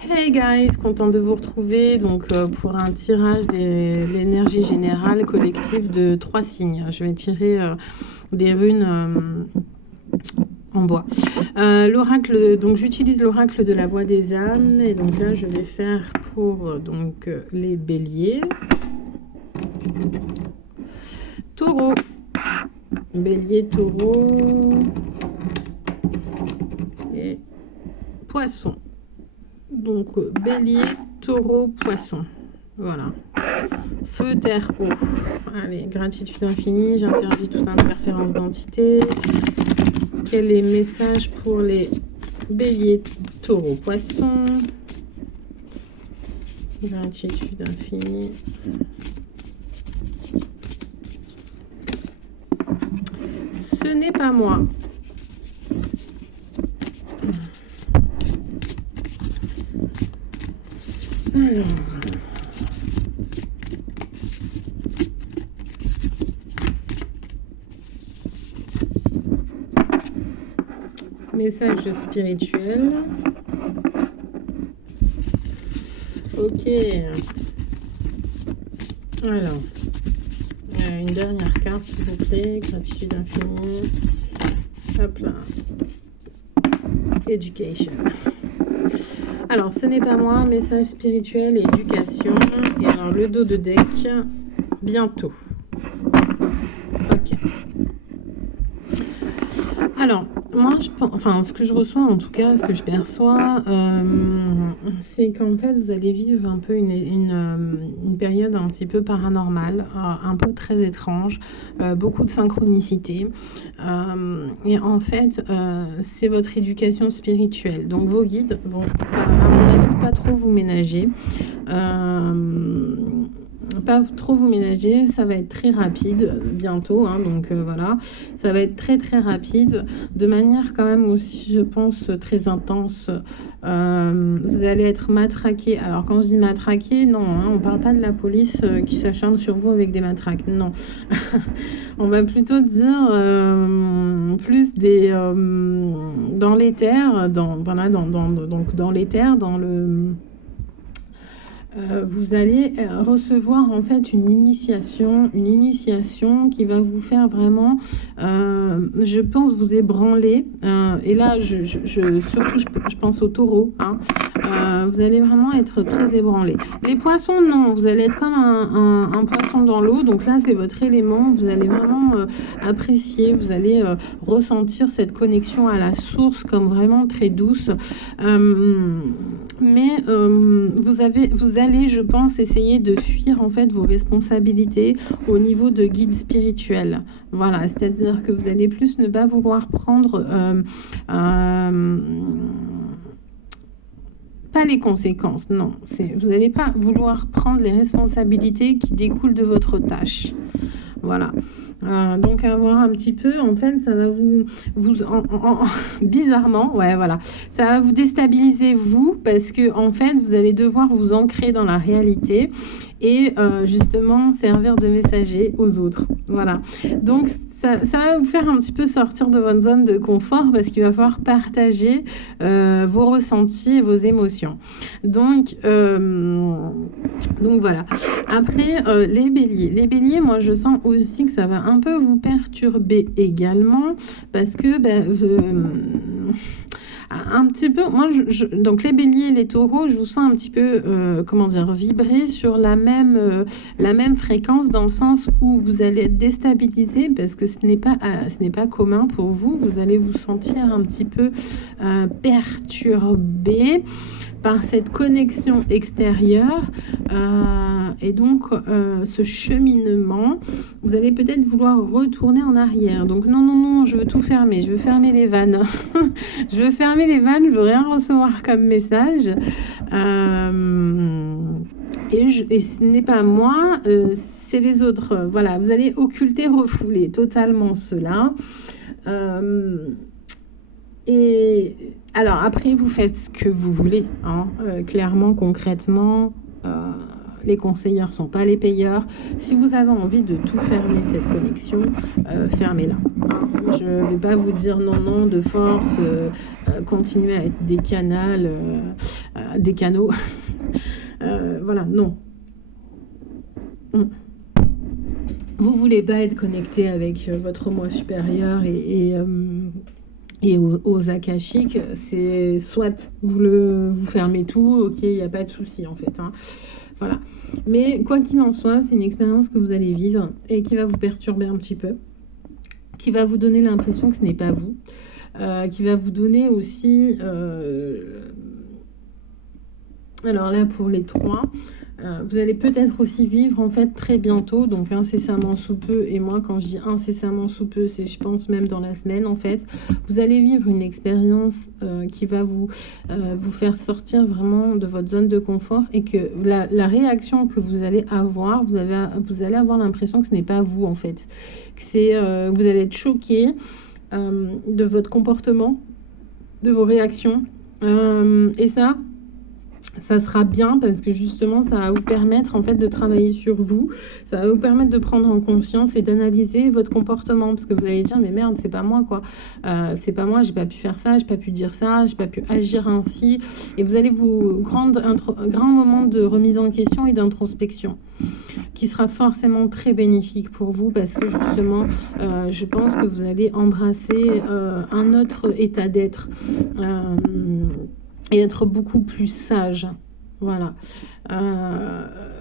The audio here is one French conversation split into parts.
Hey guys, content de vous retrouver pour un tirage de l'énergie générale collective de 3 signes. Je vais tirer des runes en bois. L'oracle, donc j'utilise l'oracle de la voix des âmes et donc là je vais faire pour les béliers, taureau, bélier, taureau et poisson. Donc, bélier, taureau, poisson. Voilà. Feu, terre, eau. Allez, gratitude infinie. J'interdis toute interférence d'entité. Quel est le message pour les béliers, taureau, poisson? Gratitude infinie. Ce n'est pas moi. Alors, message spirituel. Ok. Alors, une dernière carte, s'il vous plaît. Gratitude infinie. Hop là. Education. Alors, ce n'est pas moi, message spirituel et éducation. Et alors, le dos de deck, bientôt. Ok. Alors, moi, ce que je reçois, en tout cas, ce que je perçois, c'est qu'en fait, vous allez vivre un peu une période un petit peu paranormale, un peu très étrange, beaucoup de synchronicité. Et en fait, c'est votre éducation spirituelle. Donc, vos guides vont, à mon avis, pas trop vous ménager. Ça va être très rapide bientôt, hein, voilà, ça va être très très rapide, de manière quand même aussi, je pense, très intense. Vous allez être matraqué. Alors quand je dis matraqué, non, hein, on parle pas de la police qui s'acharne sur vous avec des matraques, non. On va plutôt dire plus des dans l'éther, dans l'éther, vous allez recevoir en fait une initiation qui va vous faire vraiment, je pense, vous ébranler. Et là, surtout, je pense au taureau. Hein. Vous allez vraiment être très ébranlé. Les poissons, non, vous allez être comme un poisson dans l'eau. Donc là, c'est votre élément. Vous allez vraiment apprécier, vous allez ressentir cette connexion à la source comme vraiment très douce. Mais vous allez, je pense, essayer de fuir en fait vos responsabilités au niveau de guide spirituel. Voilà, c'est-à-dire que vous allez plus ne pas vouloir prendre pas les conséquences, non. Vous n'allez pas vouloir prendre les responsabilités qui découlent de votre tâche. Voilà. Donc à voir un petit peu, en fait, ça va vous bizarrement, ouais, voilà, ça va vous déstabiliser vous, parce que en fait, vous allez devoir vous ancrer dans la réalité et justement servir de messager aux autres. Voilà. Donc ça va vous faire un petit peu sortir de votre zone de confort, parce qu'il va falloir partager vos ressentis et vos émotions. Donc voilà. Après, les béliers, moi je sens aussi que ça va un peu vous perturber également, parce que un petit peu, moi donc les béliers et les taureaux, je vous sens un petit peu vibrer sur la même fréquence, dans le sens où vous allez être déstabilisé, parce que ce n'est pas commun pour vous. Vous allez vous sentir un petit peu perturbé par cette connexion extérieure, et donc ce cheminement, vous allez peut-être vouloir retourner en arrière. Donc non, je veux tout fermer, je veux fermer les vannes. Je veux veux rien recevoir comme message. Et ce n'est pas moi, c'est les autres. Voilà, vous allez occulter, refouler totalement cela. Et alors après, vous faites ce que vous voulez, hein, clairement, concrètement. Les conseilleurs ne sont pas les payeurs. Si vous avez envie de tout fermer, cette connexion, fermez-la. Je ne vais pas vous dire non de force, continuez à être des canals. des canaux. Voilà, non. Vous voulez pas être connecté avec votre moi supérieur et aux akashiques, c'est soit vous fermez tout, ok, il n'y a pas de souci en fait. Hein. Voilà. Mais quoi qu'il en soit, c'est une expérience que vous allez vivre et qui va vous perturber un petit peu, qui va vous donner l'impression que ce n'est pas vous, qui va vous donner aussi... alors là, pour les 3, vous allez peut-être aussi vivre en fait très bientôt, donc incessamment sous peu, et moi quand je dis incessamment sous peu, c'est je pense même dans la semaine en fait, vous allez vivre une expérience qui va vous faire sortir vraiment de votre zone de confort, et que la réaction que vous allez avoir, vous allez avoir l'impression que ce n'est pas vous en fait, que vous allez être choqué de votre comportement, de vos réactions, et ça sera bien parce que justement ça va vous permettre en fait de travailler sur vous, ça va vous permettre de prendre en conscience et d'analyser votre comportement, parce que vous allez dire mais merde, c'est pas moi quoi, c'est pas moi, j'ai pas pu faire ça, j'ai pas pu dire ça, j'ai pas pu agir ainsi, et vous allez un grand moment de remise en question et d'introspection qui sera forcément très bénéfique pour vous, parce que justement je pense que vous allez embrasser un autre état d'être et être beaucoup plus sage. Voilà.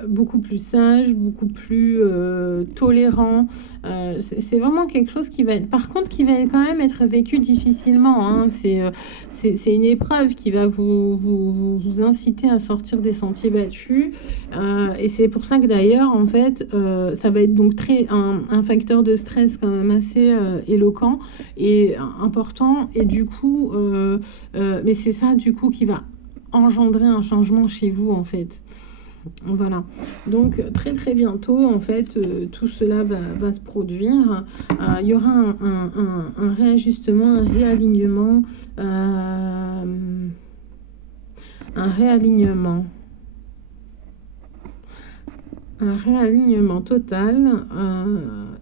Beaucoup plus sage, beaucoup plus tolérant. C'est vraiment quelque chose qui va être, par contre, qui va quand même être vécu difficilement. Hein. C'est une épreuve qui va vous inciter à sortir des sentiers battus. Et c'est pour ça que d'ailleurs, en fait, ça va être donc un facteur de stress quand même assez éloquent et important. Et du coup, mais c'est ça du coup qui va engendrer un changement chez vous en fait. Voilà, donc très très bientôt en fait tout cela va se produire. Il y aura un réajustement, un réalignement total,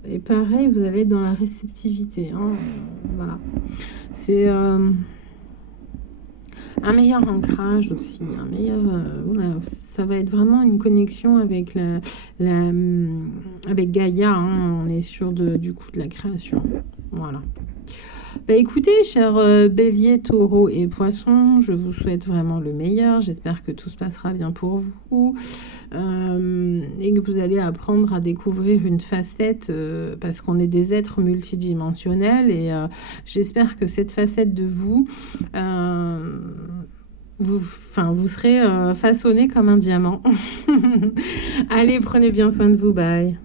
et pareil, vous allez être dans la réceptivité, hein. Voilà, c'est un meilleur ancrage aussi, voilà, ça va être vraiment une connexion avec avec Gaïa, hein, on est sûr du coup de la création. Voilà. Bah écoutez, chers béliers, taureaux et poissons, je vous souhaite vraiment le meilleur. J'espère que tout se passera bien pour vous et que vous allez apprendre à découvrir une facette parce qu'on est des êtres multidimensionnels, et j'espère que cette facette de vous, vous serez façonné comme un diamant. Allez, prenez bien soin de vous, bye.